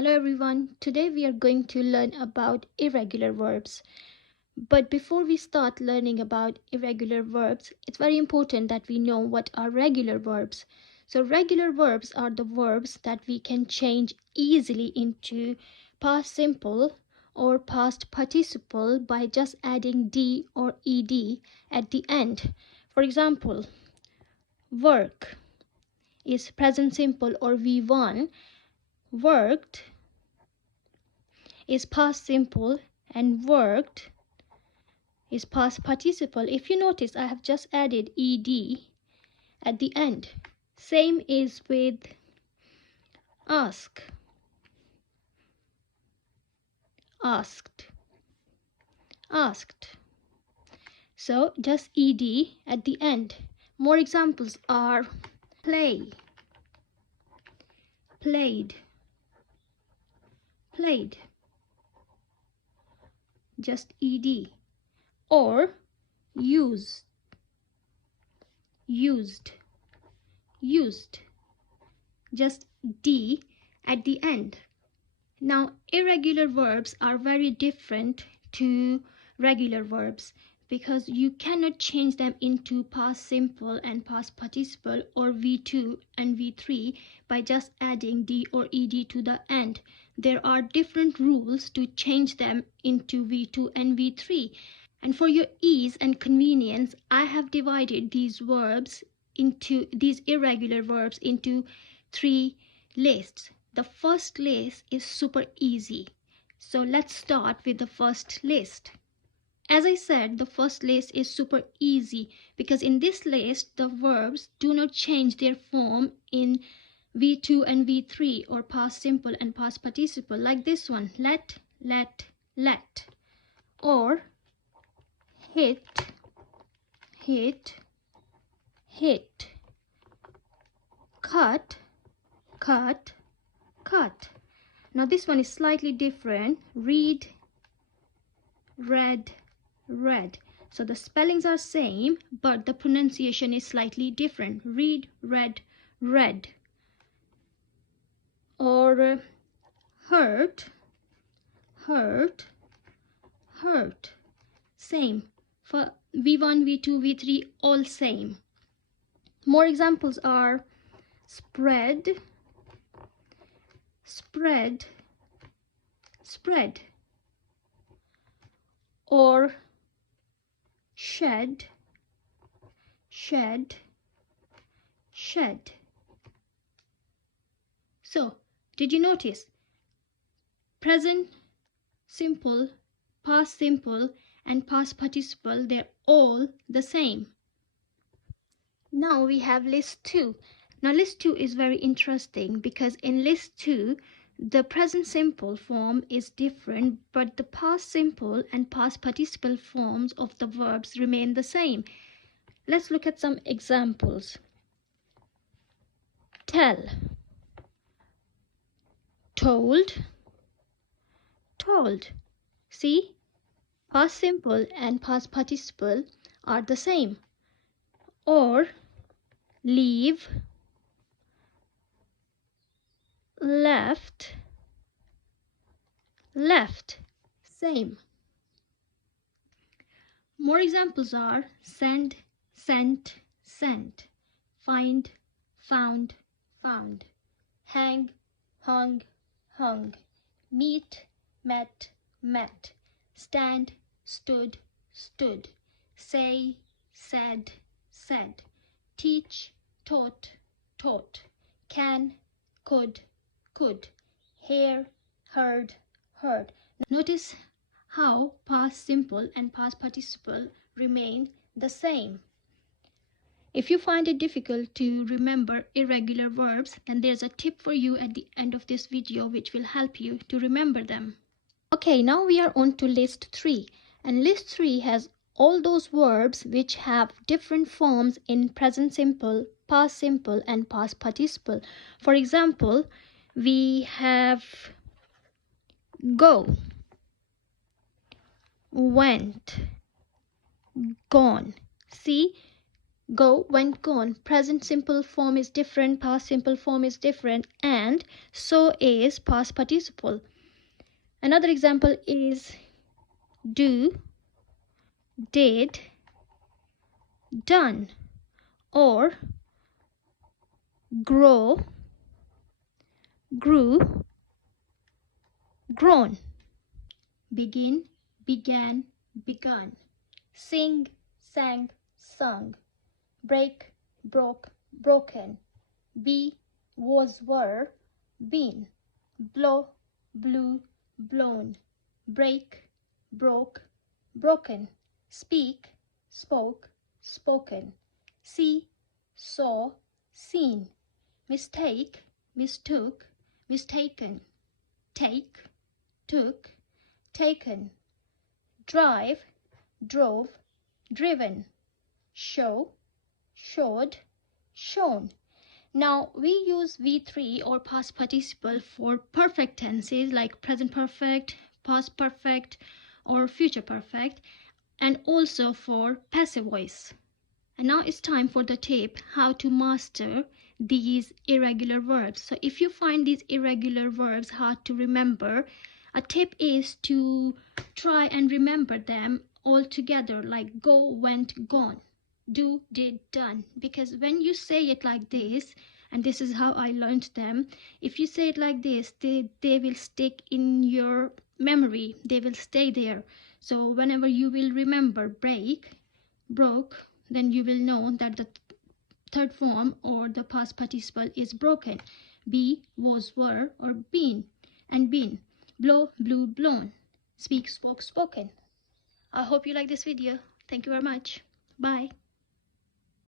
Hello everyone, today we are going to learn about irregular verbs. But before we start learning about irregular verbs, it's very important that we know what are regular verbs. So regular verbs are the verbs that we can change easily into past simple or past participle by just adding d or ed at the end. For example, work is present simple or v1, worked is past simple, and worked is past participle. If you notice, I have just added ed at the end. Same is with ask, asked, asked. So just ed at the end. More examples are play, played, played, just ed, or use, used, used, just d at the end. Now, irregular verbs are very different to regular verbs because you cannot change them into past simple and past participle or v2 and v3 by just adding d or ed to the end. There are different rules to change them into v2 and v3. And for your ease and convenience, I have divided these irregular verbs into three lists. The first list is super easy. So let's start with the first list. As I said, the first list is super easy because in this list, the verbs do not change their form in V2 and V3 or past simple and past participle, like this one, let, or hit, hit, hit, cut, cut, cut. Now this one is slightly different. Read, read, read. So the spellings are same, but the pronunciation is slightly different. Read, read, read. Or hurt, hurt, hurt. Same. For V1, V2, V3, all same. More examples are spread, spread, spread, or shed, shed, shed. So, did you notice? Present simple, past simple, and past participle, they're all the same. Now we have list 2. Now list 2 is very interesting because in list 2, the present simple form is different, but the past simple and past participle forms of the verbs remain the same. Let's look at some examples. Tell, told, told. See? Past simple and past participle are the same. Or leave, left, left. Same. More examples are send, sent, sent, find, found, found, hang, hung, hung, meet, met, met, stand, stood, stood, say, said, said, teach, taught, taught, can, could, could, hear, heard, heard. Notice how past simple and past participle remain the same. If you find it difficult to remember irregular verbs, then there's a tip for you at the end of this video which will help you to remember them. Okay, now we are on to list 3. And list 3 has all those verbs which have different forms in present simple, past simple, and past participle. For example, we have go, went, gone. See, go, went, gone. Present simple form is different, past simple form is different, and so is past participle. Another example is do, did, done, or grow, grew, grown. Begin, began, begun. Sing, sang, sung. Break, broke, broken. Be, was, were, been. Blow, blew, blown. Break, broke, broken. Speak, spoke, spoken. See, saw, seen. Mistake, mistook, mistaken. Take, took, taken. Drive, drove, driven. Show, showed, shown. Now we use V3 or past participle for perfect tenses like present perfect, past perfect, or future perfect, and also for passive voice. And now it's time for the tip how to master these irregular verbs. So if you find these irregular verbs hard to remember, a tip is to try and remember them all together, like go, went, gone, do, did, done. Because when you say it like this, and this is how I learned them, if you say it like this, they will stick in your memory, they will stay there. So whenever you will remember break, broke, then you will know that the third form or the past participle is broken. Be, was, were, or been, and been. Blow, blew, blown. Speak, spoke, spoken. I hope you like this video. Thank you very much. Bye.